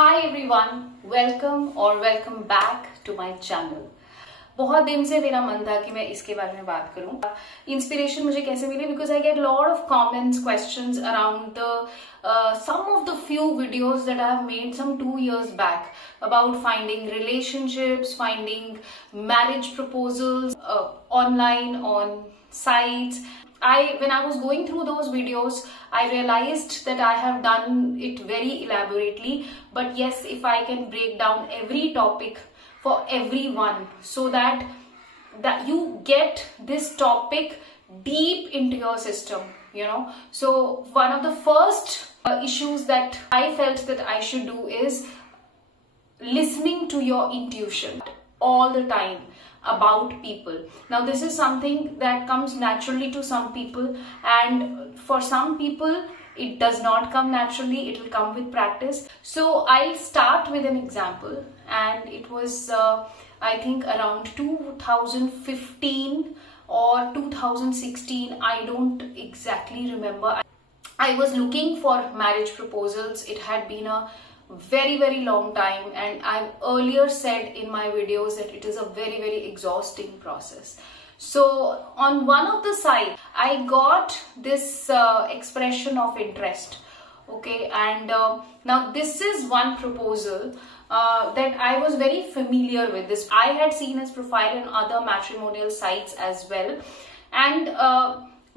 Hi everyone, welcome back to my channel. बहुत दिन से मेरा मन था कि मैं इसके बारे में बात करूं. इंस्पिरेशन मुझे कैसे मिली? Because I get a lot of comments, questions around some of the few videos that I have made some 2 years back about finding relationships, finding marriage proposals online on sites. When I was going through those videos, I realized that I have done it very elaborately. But yes, if I can break down every topic for everyone so that you get this topic deep into your system, So one of the first issues that I felt that I should do is listening to your intuition all the time about people. Now this is something that comes naturally to some people, and for some people it does not come naturally. It will come with practice. So I'll start with an example, and it was I think around 2015 or 2016. I don't exactly remember. I was looking for marriage proposals. It had been a very long time, and I've earlier said in my videos that it is a very exhausting process. So on one of the sites I got this expression of interest, okay, and now this is one proposal that I was very familiar with. This I had seen his profile in other matrimonial sites as well, and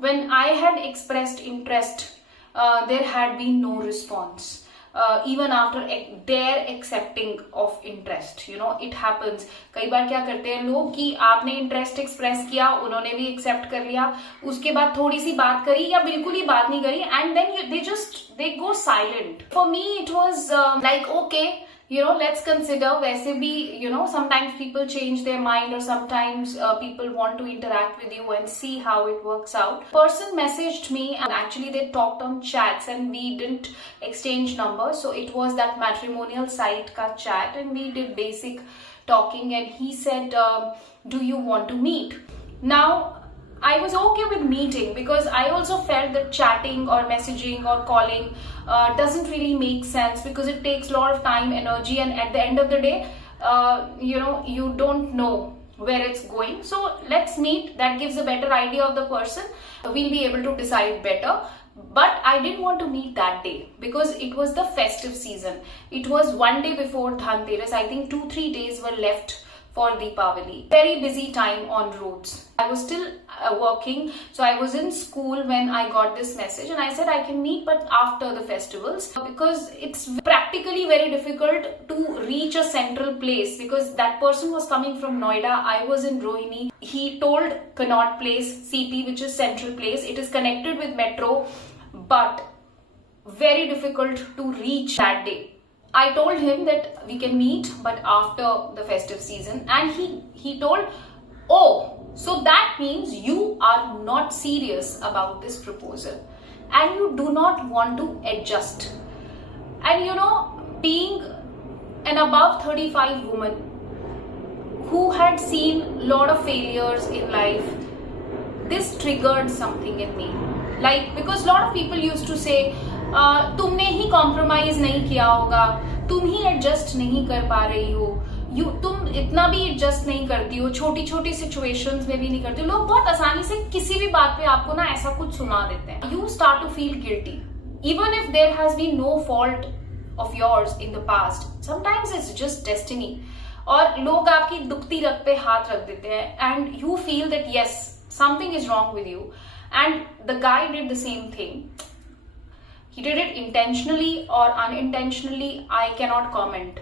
when I had expressed interest, there had been no response. Even after their accepting of interest, it happens. कई बार क्या करते हैं लोग कि आपने interest express किया, उन्होंने भी एक्सेप्ट कर लिया, उसके बाद थोड़ी सी बात करी या बिल्कुल ही बात नहीं करी, and then they go silent. For me it was like, okay, let's consider. वैसे भी sometimes people change their mind, or sometimes people want to interact with you and see how it works out. Person messaged me, and actually they talked on chats, and we didn't exchange numbers. So it was that matrimonial site ka chat, and we did basic talking, and he said, do you want to meet? Now I was okay with meeting, because I also felt that chatting or messaging or calling doesn't really make sense, because it takes a lot of time, energy, and at the end of the day, you don't know where it's going. So let's meet. That gives a better idea of the person. We'll be able to decide better. But I didn't want to meet that day, because it was the festive season. It was one day before Dhanteras. I think 2-3 days were left for Deepavali. Very busy time on roads. I was still working, so I was in school when I got this message, and I said I can meet, but after the festivals, because it's practically very difficult to reach a central place, because that person was coming from Noida, I was in Rohini. He told Connaught Place, CP, which is central place. It is connected with metro, but very difficult to reach that day. I told him that we can meet, but after the festive season, and he told, oh, so that means you are not serious about this proposal and you do not want to adjust. And being an above 35 woman who had seen a lot of failures in life, this triggered something in me. Like, because a lot of people used to say, तुमने ही compromise नहीं किया होगा, तुम ही adjust नहीं कर पा रही हो, तुम इतना भी एडजस्ट नहीं करती हो, छोटी सिचुएशंस में भी नहीं करती हो. लोग बहुत आसानी से किसी भी बात पे आपको ना ऐसा कुछ सुना देते हैं. You start to feel guilty even if there has been no fault of yours in the past. Sometimes it's just destiny. और लोग आपकी दुखती रग पे हाथ रख देते हैं, and you feel that yes, something is wrong with you. And the guy did the same thing. He did it intentionally or unintentionally. I cannot comment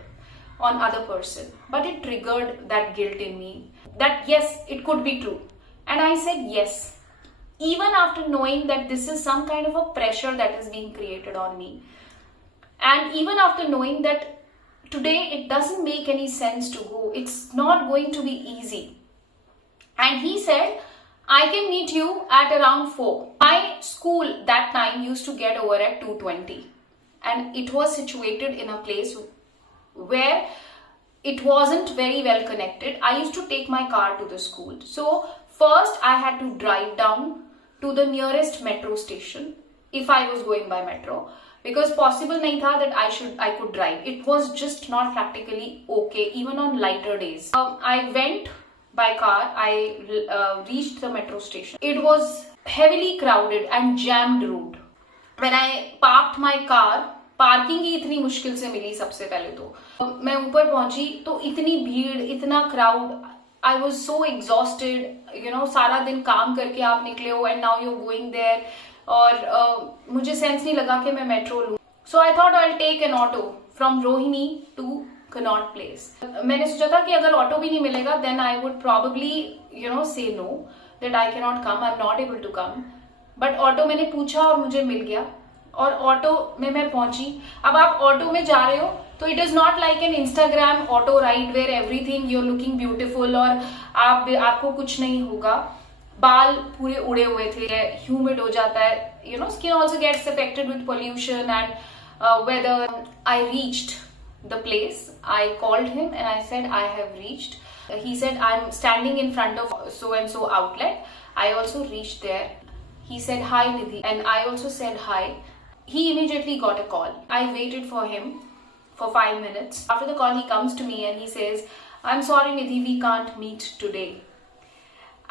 on other person, but it triggered that guilt in me that yes, it could be true. And I said yes, even after knowing that this is some kind of a pressure that is being created on me, and even after knowing that today it doesn't make any sense to go, it's not going to be easy. And he said, I can meet you at around 4. My school that time used to get over at 2:20, and it was situated in a place where it wasn't very well connected. I used to take my car to the school. So first I had to drive down to the nearest metro station. if I was going by metro, because possible nahi tha that I could drive. It was just not practically okay even on lighter days. I went by car. I reached the metro station. It was heavily crowded and jammed route. When I parked my car, parking ही इतनी मुश्किल से मिली सबसे पहले तो मैं ऊपर पहुंची तो इतनी भीड़, इतना crowd. I was so exhausted, you know, सारा दिन काम करके आप निकले हो and now you going there, और मुझे सेंस नहीं लगा कि मैं मेट्रो लूं. So I thought I will take an auto from Rohini to Connaught Place. मैंने सोचा था कि अगर ऑटो भी नहीं मिलेगा then I would probably, you know, say no that I can not come, I am not able to come. But auto मैंने पूछा और मुझे मिल गया, और ऑटो में मैं पहुंची. अब आप ऑटो में जा रहे हो तो it is not like an Instagram auto ride where everything you are looking beautiful और आपको कुछ नहीं होगा. बाल पूरे उड़े हुए थे, ह्यूमिड हो जाता है, you know, skin also gets affected with pollution and weather. I reached the place. I called him and I said I have reached. He said, I'm standing in front of so and so outlet. I also reached there. He said, hi Nidhi, and I also said hi. He immediately got a call. I waited for him for 5 minutes. After the call, he comes to me and he says, I'm sorry Nidhi, we can't meet today.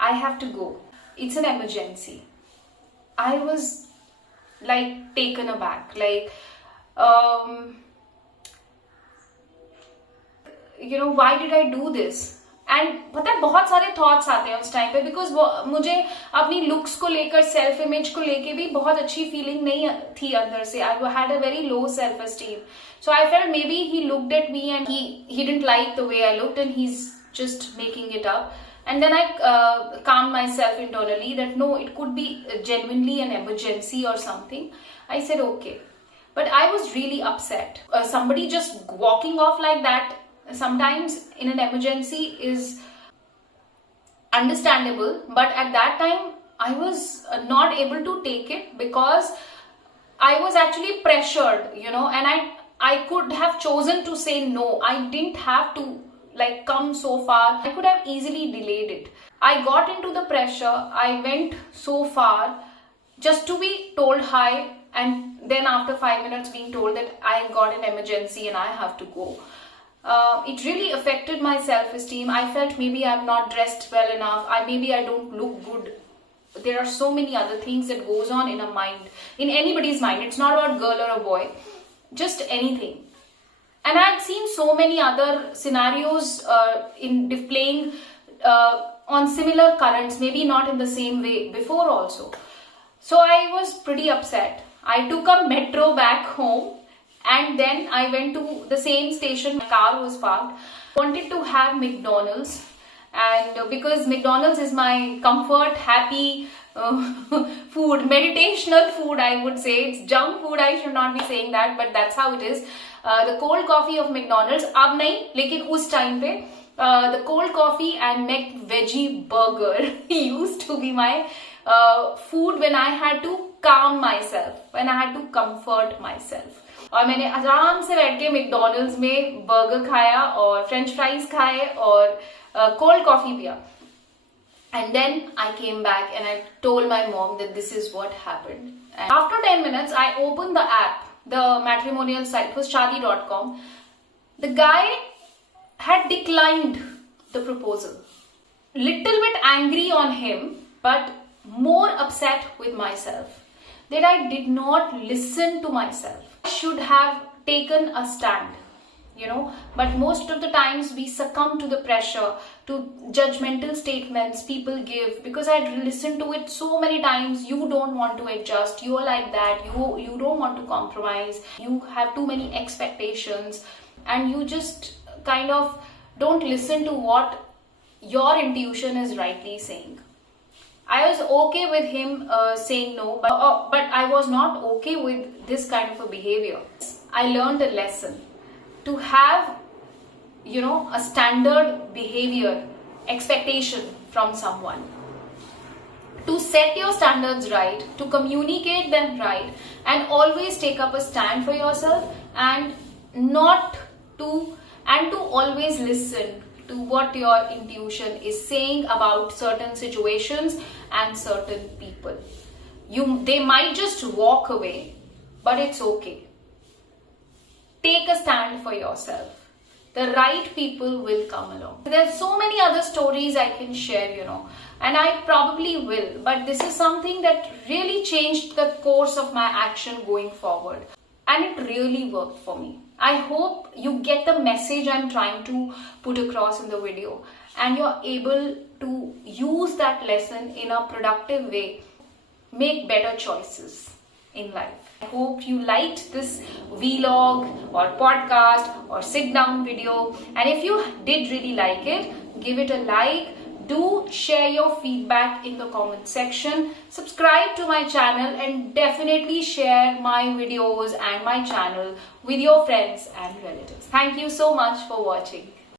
I have to go. It's an emergency. I was like taken aback. Like, you know, why did I do this? And पता है बहुत सारे thoughts आते हैं उस time पे, because मुझे अपनी लुक्स को लेकर, सेल्फ इमेज को लेकर भी बहुत अच्छी फीलिंग नहीं थी अंदर से. I had a very low self esteem. So I felt may be he looked at me and he didn't like the way I looked and he is just making it up. And then I calmed myself internally that no, it could be genuinely an emergency or something. I said okay. But I was really upset. Somebody just walking off like that sometimes in an emergency is understandable, but at that time I was not able to take it because I was actually pressured, you know, and I could have chosen to say no. I didn't have to like come so far. I could have easily delayed it. I got into the pressure. I went so far just to be told hi, and then after 5 minutes being told that I got an emergency and I have to go. It really affected my self-esteem. I felt maybe I'm not dressed well enough. Maybe I don't look good. There are so many other things that goes on in a mind, in anybody's mind. It's not about girl or a boy, just anything. And I've seen so many other scenarios in displaying on similar currents, maybe not in the same way before also. So I was pretty upset. I took a metro back home. And then I went to the same station, my car was parked. Wanted to have McDonald's, and because McDonald's is my comfort, happy food, meditational food, I would say. It's junk food, I should not be saying that, but that's how it is. The cold coffee of McDonald's, अब नहीं, लेकिन उस time पे the cold coffee and McVeggie burger used to be my food when I had to calm myself, when I had to comfort myself. और मैंने आराम से बैठ के मैकडॉनल्ड्स में बर्गर खाया और फ्रेंच फ्राइज खाए और कोल्ड कॉफी पिया. And then I came back and I told my mom that this is what happened. And after 10 minutes, I opened the app, the matrimonial site, was shaadi.com. The guy had declined the proposal. Little bit angry on him, but more upset with myself that I did not listen to myself. I should have taken a stand, you know, but most of the times we succumb to the pressure, to judgmental statements people give, because I listened to it so many times. You don't want to adjust, you are like that, you don't want to compromise, you have too many expectations, and you just kind of don't listen to what your intuition is rightly saying. I was okay with him saying no, but I was not okay with this kind of a behavior. I learned a lesson to have, you know, a standard behavior expectation from someone. To set your standards right, to communicate them right, and always take up a stand for yourself, and to always listen to what your intuition is saying about certain situations and certain people. They might just walk away, but it's okay. Take a stand for yourself. The right people will come along. There's so many other stories I can share, and I probably will, but this is something that really changed the course of my action going forward, and it really worked for me. I hope you get the message I'm trying to put across in the video, and you're able to use that lesson in a productive way, make better choices in life. I hope you liked this vlog or podcast or sit down video, and if you did really like it, give it a like. Do share your feedback in the comment section, subscribe to my channel, and definitely share my videos and my channel with your friends and relatives. Thank you so much for watching.